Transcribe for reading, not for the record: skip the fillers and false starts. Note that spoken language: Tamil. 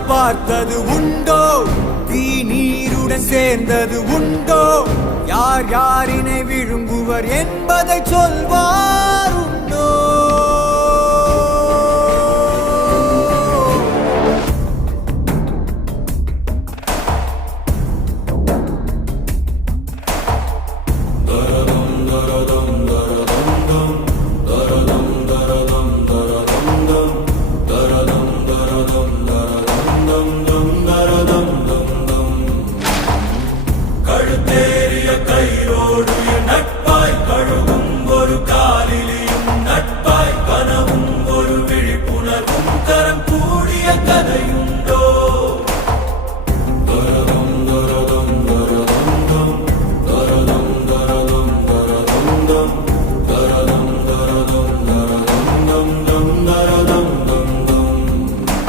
வானம் பார்த்தது உண்டோ, தீ நீருடன் சேர்ந்தது உண்டோ, யார் யாரினை விழுங்குவர் என்பதை சொல்வார்